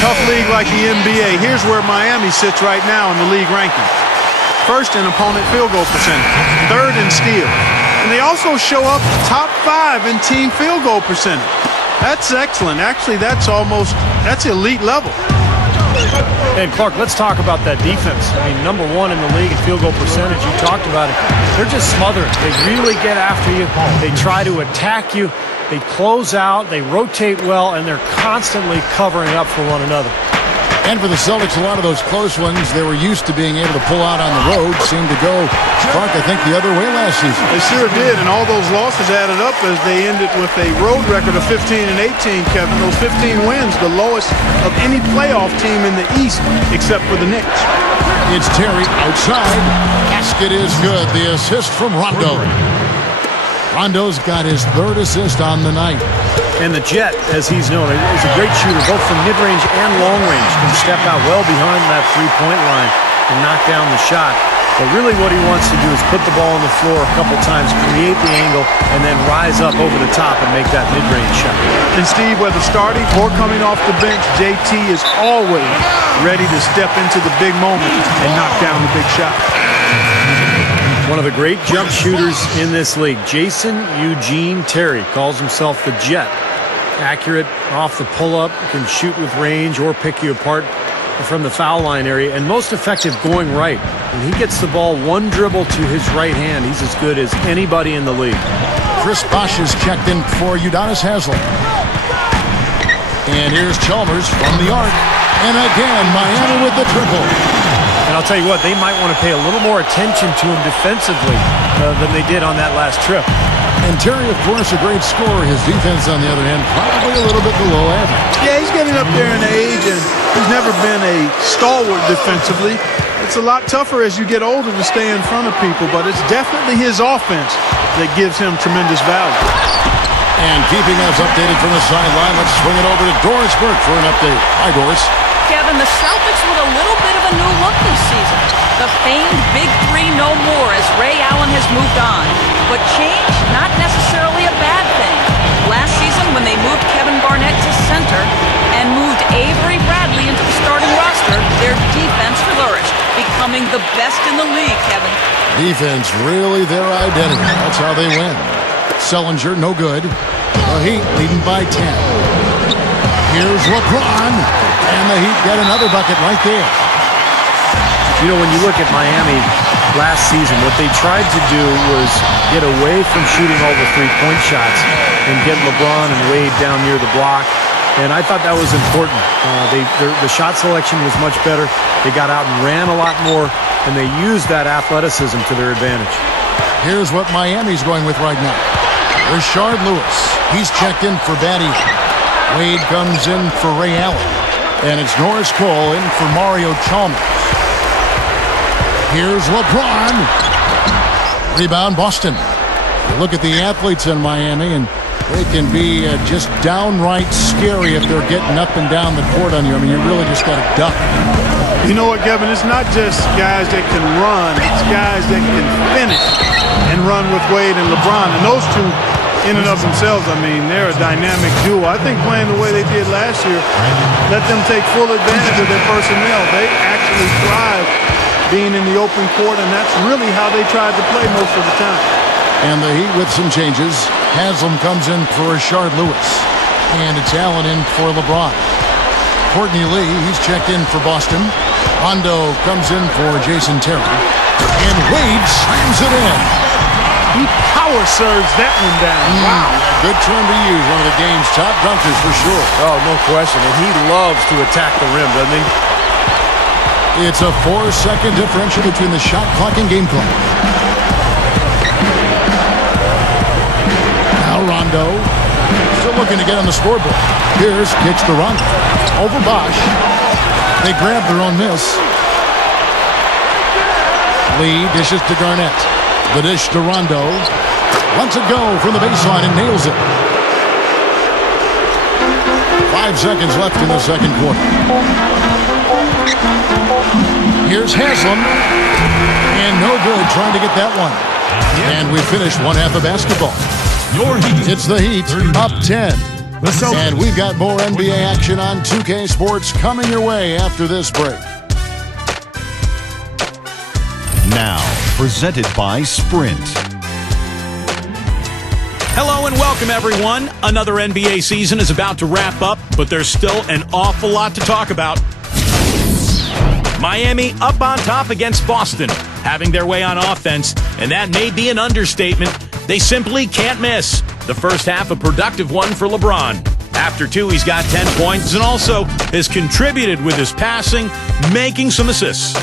tough league like the NBA, here's where Miami sits right now in the league ranking. First in opponent field goal percentage, third in steals. And they also show up top 5 in team field goal percentage. That's excellent. Actually, that's elite level. And Clark, let's talk about that defense. I mean, number 1 in the league in field goal percentage. You talked about it. They're just smothering. They really get after you. They try to attack you. They close out. They rotate well, and they're constantly covering up for one another. And for the Celtics, a lot of those close ones they were used to being able to pull out on the road seemed to go, Clark, I think, the other way last season. They sure did, and all those losses added up as they ended with a road record of 15 and 18, Kevin. Those 15 wins, the lowest of any playoff team in the East except for the Knicks. It's Terry outside. Basket is good. The assist from Rondo. Rondo's got his 3rd assist on the night. And the Jet, as he's known, is a great shooter, both from mid-range and long range. Can step out well behind that three-point line and knock down the shot. But really what he wants to do is put the ball on the floor a couple times, create the angle, and then rise up over the top and make that mid-range shot. And Steve, whether starting or coming off the bench, JT is always ready to step into the big moment and knock down the big shot. One of the great jump shooters in this league, Jason Eugene Terry, calls himself the Jet. Accurate off the pull-up, can shoot with range or pick you apart from the foul line area, and most effective going right. When he gets the ball one dribble to his right hand, he's as good as anybody in the league. Chris Bosh is checked in for Udonis Haslem. And here's Chalmers from the arc. And again, Miami with the triple. And I'll tell you what, they might want to pay a little more attention to him defensively than they did on that last trip. And Terry, of course, a great scorer. His defense, on the other hand, probably a little bit below average. Yeah, he's getting up there in age, and he's never been a stalwart defensively. It's a lot tougher as you get older to stay in front of people, but it's definitely his offense that gives him tremendous value. And keeping us updated from the sideline, let's swing it over to Doris Burke for an update. Hi, Doris. Kevin, the Celtics with a little bit of a new look this season. The famed Big Three no more as Ray Allen has moved on. But change, not necessarily a bad thing. Last season, when they moved Kevin Garnett to center and moved Avery Bradley into the starting roster, their defense flourished, becoming the best in the league, Kevin. Defense really their identity. That's how they win. Sellinger, no good. The Heat leading by 10. Here's LeBron. And the Heat get another bucket right there. You know, when you look at Miami last season, what they tried to do was get away from shooting all the three-point shots and get LeBron and Wade down near the block. And I thought that was important. The shot selection was much better. They got out and ran a lot more, and they used that athleticism to their advantage. Here's what Miami's going with right now. Rashard Lewis. He's checked in for Batty. Wade comes in for Ray Allen. And it's Norris Cole in for Mario Chalmers. Here's LeBron. Rebound, Boston. You look at the athletes in Miami, and they can be just downright scary if they're getting up and down the court on you. I mean, you really just got to duck. You know what, Kevin? It's not just guys that can run. It's guys that can finish and run with Wade and LeBron. And those two, in and of themselves, I mean, they're a dynamic duo. I think playing the way they did last year, let them take full advantage of their personnel. They actually thrive being in the open court, and that's really how they tried to play most of the time. And the Heat with some changes. Haslem comes in for Rashard Lewis. And it's Allen in for LeBron. Courtney Lee, he's checked in for Boston. Rondo comes in for Jason Terry. And Wade slams it in. He power serves that one down. Wow. Good term to use. One of the game's top dunkers for sure. Oh, no question. And he loves to attack the rim, doesn't he? It's a 4-second differential between the shot clock and game clock. Now Rondo. Still looking to get on the scoreboard. Pierce kicks to Rondo. Over Bosh. They grab their own miss. Lee dishes to Garnett. The dish to Rondo. Lets it go from the baseline and nails it. 5 seconds left in the second quarter. Here's Haslem. And no good trying to get that one. And we finish one half of basketball. It's the Heat up 10. And we've got more NBA action on 2K Sports coming your way after this break. Now, presented by Sprint. Hello and welcome, everyone. Another NBA season is about to wrap up, but there's still an awful lot to talk about. Miami up on top against Boston, having their way on offense, and that may be an understatement. They simply can't miss. The first half, a productive one for LeBron. After two, he's got 10 points and also has contributed with his passing, making some assists.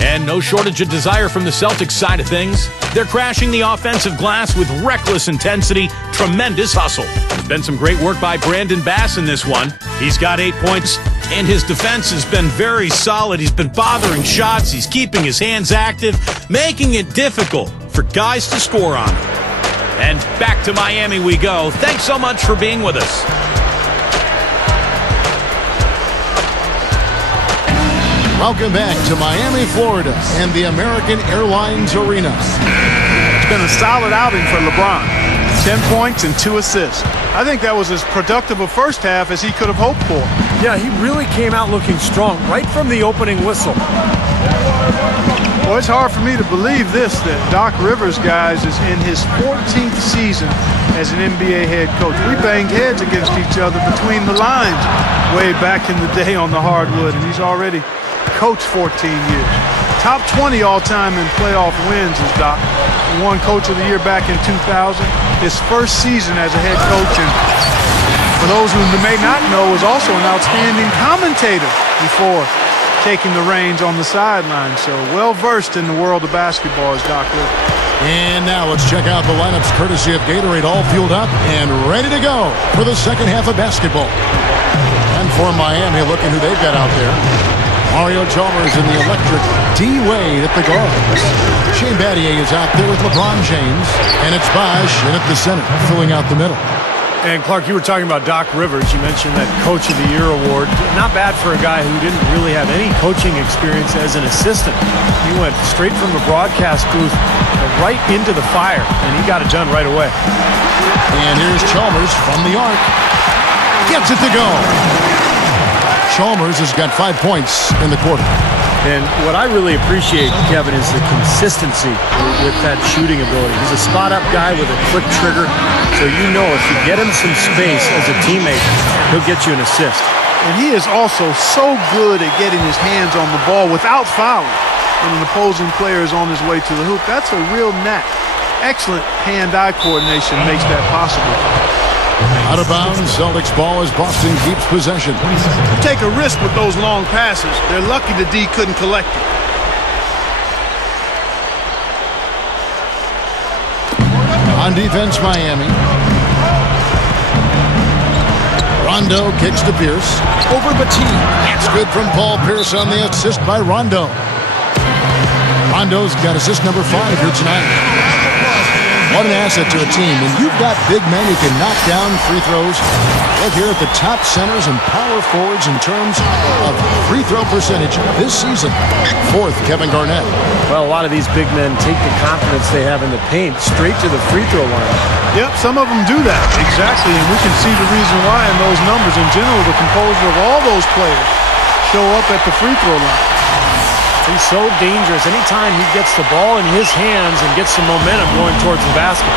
And no shortage of desire from the Celtics side of things. They're crashing the offensive glass with reckless intensity, tremendous hustle. There's been some great work by Brandon Bass in this one. He's got 8 points, and his defense has been very solid. He's been bothering shots. He's keeping his hands active, making it difficult for guys to score on. And back to Miami we go. Thanks so much for being with us. Welcome back to Miami, Florida, and the American Airlines Arena. It's been a solid outing for LeBron. 10 points and 2 assists. I think that was as productive a first half as he could have hoped for. Yeah, he really came out looking strong right from the opening whistle. Well, it's hard for me to believe this, that Doc Rivers, guys, is in his 14th season as an NBA head coach. We banged heads against each other between the lines way back in the day on the hardwood, and he's already coached 14 years. Top 20 all-time in playoff wins is Doc. He won Coach of the Year back in 2000. His first season as a head coach, and for those who may not know, was also an outstanding commentator before taking the reins on the sideline. So well-versed in the world of basketball is Doc Rivers. And now let's check out the lineups courtesy of Gatorade, all fueled up and ready to go for the second half of basketball. And for Miami, look at who they've got out there. Mario Chalmers in the electric D-Wade at the guards. Shane Battier is out there with LeBron James. And it's Bosh in at the center, filling out the middle. And Clark, you were talking about Doc Rivers. You mentioned that Coach of the Year award. Not bad for a guy who didn't really have any coaching experience as an assistant. He went straight from the broadcast booth right into the fire, and he got it done right away. And here's Chalmers from the arc. Gets it to go. Chalmers has got 5 points in the quarter. And what I really appreciate, Kevin, is the consistency with that shooting ability. He's a spot-up guy with a quick trigger, so you know if you get him some space as a teammate, he'll get you an assist. And he is also so good at getting his hands on the ball without fouling when an opposing player is on his way to the hoop. That's a real knack. Excellent hand-eye coordination makes that possible. Out of bounds, Celtics ball as Boston keeps possession. You take a risk with those long passes. They're lucky the D couldn't collect it. On defense, Miami. Rondo kicks to Pierce. Over Bateen. That's good from Paul Pierce on the assist by Rondo. Rondo's got assist number 5 here tonight. What an asset to a team. When you've got big men who can knock down free throws, look here at the top centers and power forwards in terms of free throw percentage this season. 4th, Kevin Garnett. Well, a lot of these big men take the confidence they have in the paint straight to the free throw line. Yep, some of them do that. Exactly, and we can see the reason why in those numbers. In general, the composure of all those players show up at the free throw line. He's so dangerous. Anytime he gets the ball in his hands and gets some momentum going towards the basket.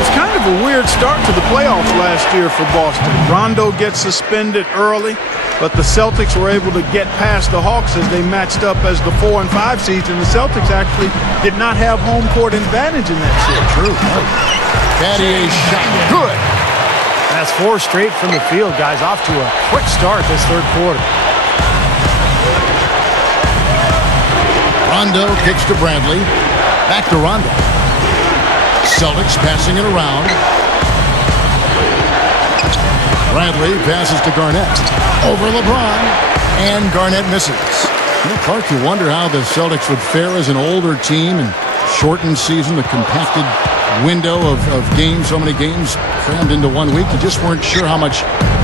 It's kind of a weird start to the playoffs last year for Boston. Rondo gets suspended early, but the Celtics were able to get past the Hawks as they matched up as the 4 and 5 seeds, and the Celtics actually did not have home court advantage in that series. True. Battier's shot. Good. That's 4 straight from the field, guys. Off to a quick start this third quarter. Rondo kicks to Bradley. Back to Rondo. Celtics passing it around. Bradley passes to Garnett. Over LeBron. And Garnett misses. You know, Clark, you wonder how the Celtics would fare as an older team and shortened season, the compacted window of games, so many games crammed into 1 week. You just weren't sure how much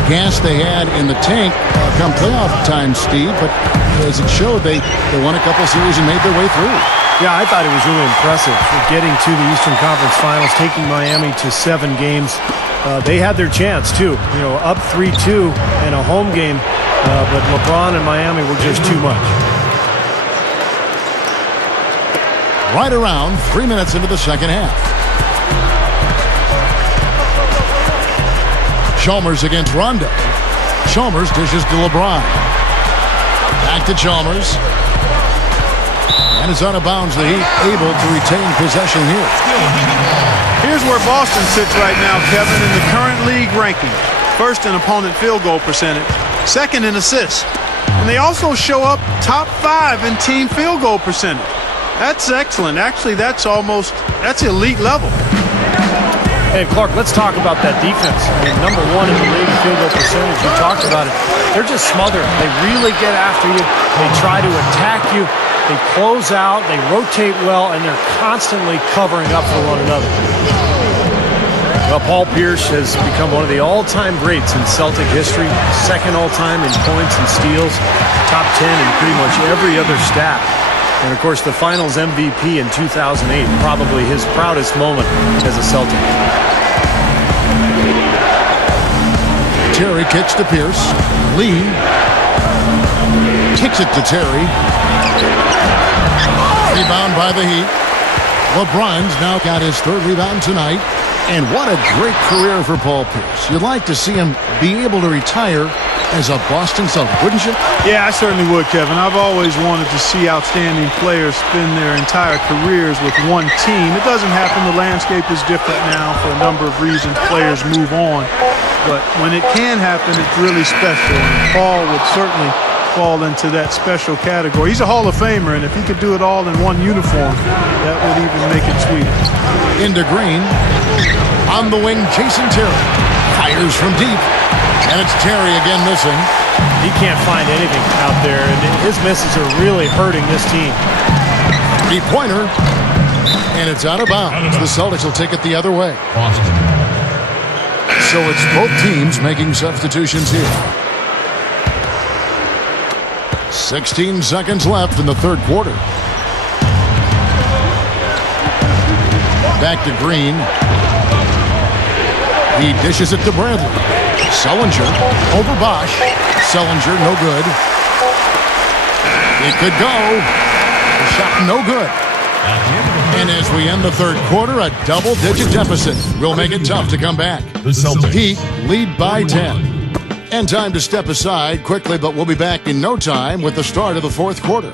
gas they had in the tank come playoff time, Steve, but as it showed, they won a couple series and made their way through. Yeah, I thought it was really impressive for getting to the Eastern Conference Finals, taking Miami to 7 games. They had their chance, too. You know, up 3-2 in a home game, but LeBron and Miami were just too much. Right around 3 minutes into the second half. Chalmers against Rondo. Chalmers dishes to LeBron. Back to Chalmers. And it's out of bounds. The Heat able to retain possession here. Here's where Boston sits right now, Kevin, in the current league ranking. First in opponent field goal percentage. Second in assists. And they also show up top 5 in team field goal percentage. That's excellent. Actually, that's elite level. Hey, Clark, let's talk about that defense. I mean, number 1 in the league field goal percentage. We talked about it. They're just smothered. They really get after you. They try to attack you. They close out. They rotate well, and they're constantly covering up for one another. Well, Paul Pierce has become one of the all-time greats in Celtic history. Second all-time in points and steals. Top 10 in pretty much every other stat. And, of course, the Finals MVP in 2008, probably his proudest moment as a Celtic. Terry kicks to Pierce. Lee kicks it to Terry. Rebound by the Heat. LeBron's now got his 3rd rebound tonight. And what a great career for Paul Pierce. You'd like to see him be able to retire as a Boston Celtic, wouldn't you? Yeah, I certainly would, Kevin. I've always wanted to see outstanding players spend their entire careers with one team. It doesn't happen. The landscape is different now for a number of reasons. Players move on. But when it can happen, it's really special. And Paul would certainly fall into that special category. He's a Hall of Famer, and if he could do it all in one uniform, that would even make it sweeter. Into Green. On the wing, Jason Terry. Fires from deep. And it's Terry again missing. He can't find anything out there, and his misses are really hurting this team. 3-pointer. And it's out of bounds. The Celtics will take it the other way. So it's both teams making substitutions here. 16 seconds left in the 3rd quarter. Back to Green. He dishes it to Bradley. Sullinger over Bosch. Sullinger, no good. It could go. The shot, no good. And as we end the 3rd quarter, a double-digit deficit will make it tough to come back. Heat lead by 10. And time to step aside quickly, but we'll be back in no time with the start of the 4th quarter.